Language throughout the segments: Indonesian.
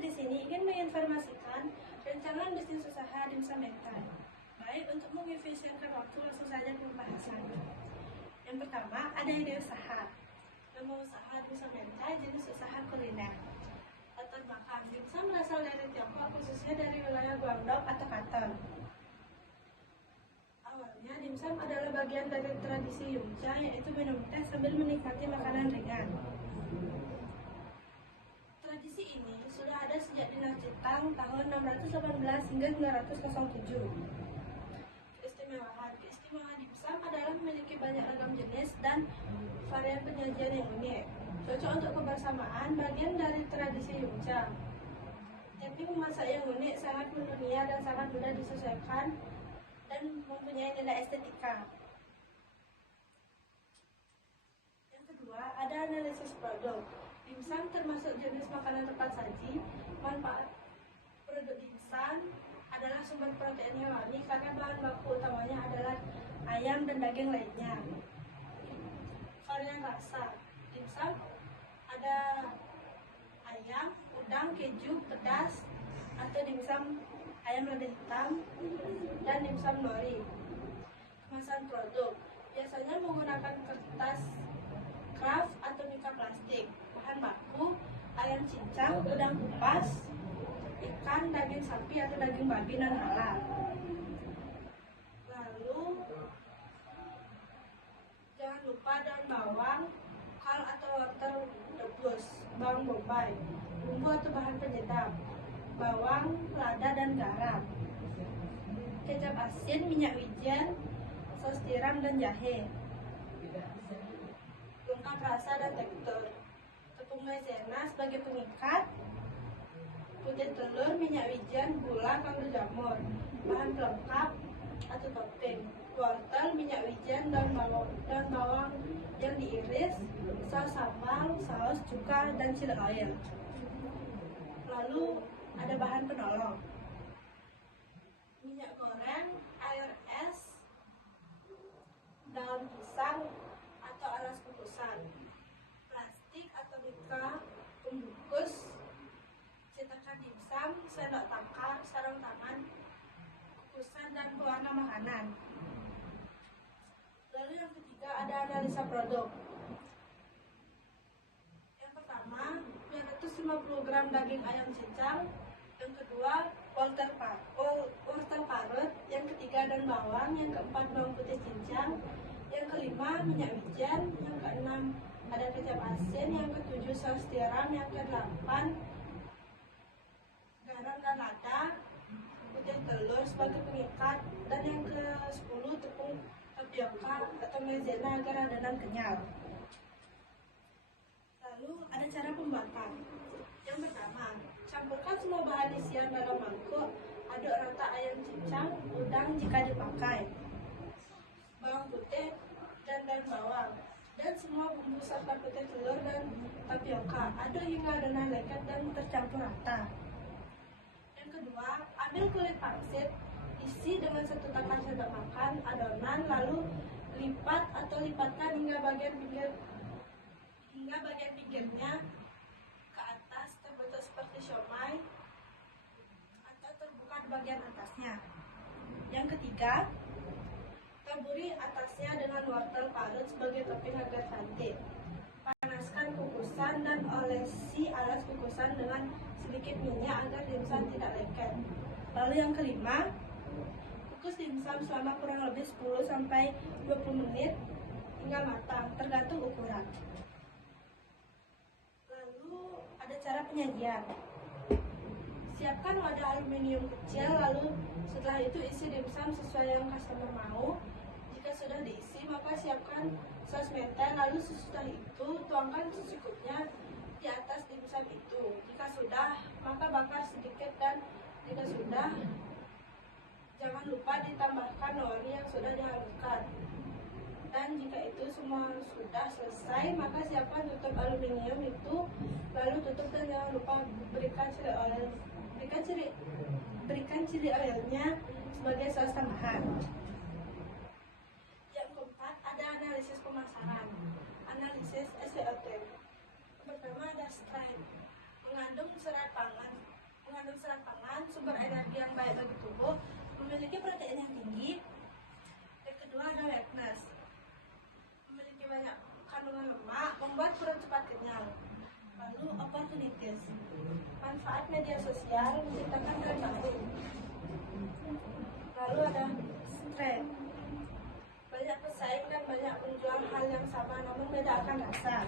di sini ingin menginformasikan rancangan bisnis usaha dimsum mentai. Baik, untuk mengefisienkan waktu langsung saja ke pembahasan. Yang pertama, ada ide usaha. Nama usaha dimsum mentai jenis usaha kuliner. Latar belakang dimsum berasal dari Tiongkok, khususnya dari wilayah Guangdong atau Kanton. Awalnya dimsum adalah bagian dari tradisi Yongcha, yaitu minum teh sambil menikmati makanan ringan. Tradisi ini sudah ada sejak dinasti Tang tahun 618 hingga 907. Keistimewaan dimsum adalah memiliki banyak ragam jenis dan varian penyajian yang unik, cocok untuk kebersamaan, bagian dari tradisi Yongcha. Teknik memasak yang unik sangat mendunia dan sangat mudah disesuaikan dan mempunyai nilai estetika. Yang kedua, ada analisis produk. Dimsum termasuk jenis makanan cepat saji. Manfaat produk dimsum adalah sumber protein hewani karena bahan baku utamanya adalah ayam dan daging lainnya. Varian rasa dimsum ada ayam, udang, keju, pedas, atau dimsum ayam lada hitam, dan dimsum nori. Kemasan produk biasanya menggunakan kertas kraft atau mika plastik. Bahan baku ayam cincang, udang kupas, ikan, daging sapi atau daging babi non halal. Lalu jangan lupa daun bawang, kal atau wortel rebus, bawang bombay, bumbu atau bahan penyedap, bawang, lada, dan garam, kecap asin, minyak wijen, saus tiram, dan jahe. Lengkap rasa dan tekstur. Tepung maizena sebagai pengikat, putih telur, minyak wijen, gula, kaldu jamur. Bahan pelengkap atau topping: wortel, minyak wijen, daun bawang yang diiris, saus sambal, saus, cuka, dan chili oil. Lalu ada bahan penolong: minyak goreng, air es, daun pisang atau alas kukusan, plastik atau mika pembungkus, cetakan dimsum, sendok tangkar, sarung tangan, kukusan, dan pewarna makanan. Lalu yang ketiga ada analisa produk. Yang pertama, 250 gram daging ayam cincang. Yang kedua, wortel parut. Yang ketiga, daun bawang. Yang keempat, bawang putih cincang. Yang kelima, minyak wijen. Yang keenam, ada kecap asin. Yang ketujuh, saus tiram. Yang kedelapan, garam dan lada, putih telur sebagai pengikat. Dan yang ke-10, tepung tapioka atau maizena agar adonan kenyal. Lalu ada cara pembuatan. Yang pertama, campurkan semua bahan isian dalam mangkuk. Aduk rata ayam cincang, udang jika dipakai, bawang putih, dan daun bawang, dan semua bumbu serta putih telur dan tapioka. Aduk hingga adonan lengket dan tercampur rata. Yang kedua, ambil kulit pangsit, isi dengan 1 takar sendok makan adonan, lalu lipat atau lipatkan hingga bagian pinggirnya ke atas terbentuk seperti siomay atau terbuka di bagian atasnya. Yang ketiga, taburi atasnya dengan wortel parut sebagai topping agar cantik. Panaskan kukusan dan olesi alas kukusan dengan sedikit minyak agar dimsum tidak lengket. Lalu yang kelima, kukus dimsum selama kurang lebih 10-20 menit hingga matang, tergantung ukuran. Lalu ada cara penyajian. Siapkan wadah aluminium kecil, lalu setelah itu isi dimsum sesuai yang customer mau. Jika sudah diisi, maka siapkan saus mentai, lalu sesudah itu tuangkan secukupnya di atas dimsum itu. Jika sudah, maka bakar sedikit, dan jika sudah, jangan lupa ditambahkan nori yang sudah dihaluskan. Dan jika itu semua sudah selesai, maka siapkan tutup aluminium itu, lalu tutup dan jangan lupa berikan chili oilnya sebagai saus tambahan. Yang keempat, ada analisis pemasaran. Analisis SWOT. Pertama ada STRIPE, mengandung serat pangan. sumber energi yang baik bagi tubuh, memiliki protein yang tinggi. Yang kedua ada weakness, memiliki banyak kandungan lemak, membuat perut cepat kenyang. Lalu opportunities, manfaat media sosial menciptakan tren baru. Lalu ada strength, banyak pesaing dan banyak menjual hal yang sama namun beda akan rasa.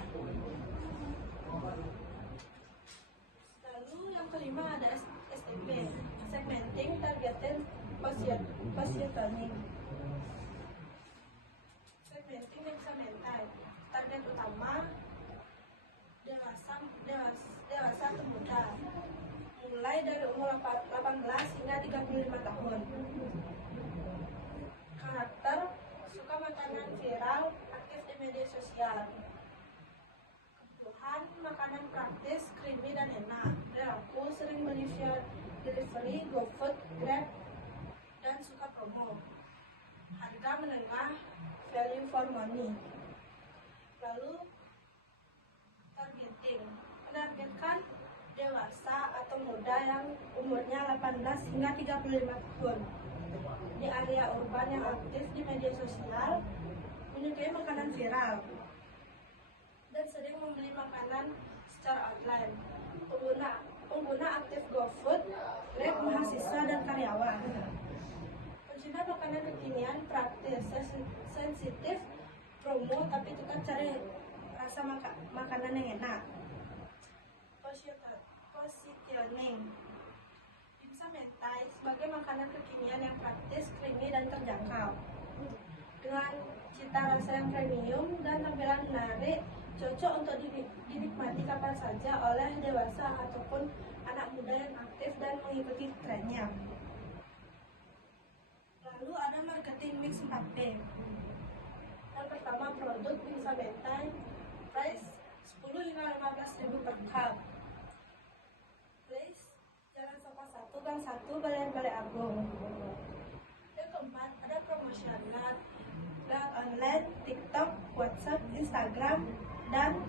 Lalu yang kelima ada STP, segmenting, targeting, positioning. Segmenting yang bisa mentai, target utama dewasa atau muda, mulai dari umur 18 hingga 35 tahun. Karakter, suka makanan viral, aktif di media sosial. Kebutuhan, makanan praktis, creamy dan enak. Perilaku, sering beli delivery, GoFood, Grab, dan suka promo. Harga menengah, value for money. Lalu targeting, menargetkan dewasa atau muda yang umurnya 18 hingga 35 tahun di area urban yang aktif di media sosial, menyukai makanan viral, dan sering membeli makanan secara online. Pengguna aktif GoFood, Grab, mahasiswa, dan karyawan. Pencinta makanan kekinian, praktis, sensitif, promo, tapi tetap cari rasa makanan yang enak. Positioning, dimsum mentai sebagai makanan kekinian yang praktis, creamy, dan terjangkau. Dengan cita rasa yang premium dan tampilan menarik, cocok untuk dinikmati kapan saja oleh dewasa ataupun anak muda yang aktif dan mengikuti trennya. Lalu ada marketing mix 4P. Yang pertama, produk dimsum mentai, price 10 hingga 15.000 per cup. Place, Jalan Soka 1, Gang 1, Balai Agung. Yang keempat, ada promosional lewat online, TikTok, WhatsApp, Instagram, dan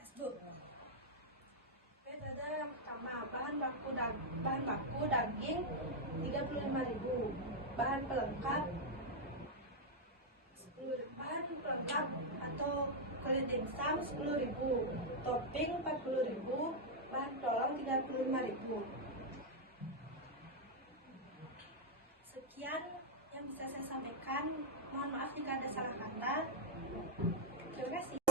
Facebook. Metode yang pertama, bahan baku daging 35.000, bahan pelengkap atau kulit dimsum 10.000, topping 40.000, bahan tolong 35.000. Sekian yang bisa saya sampaikan. Mohon maaf jika ada salah kata. Terima kasih.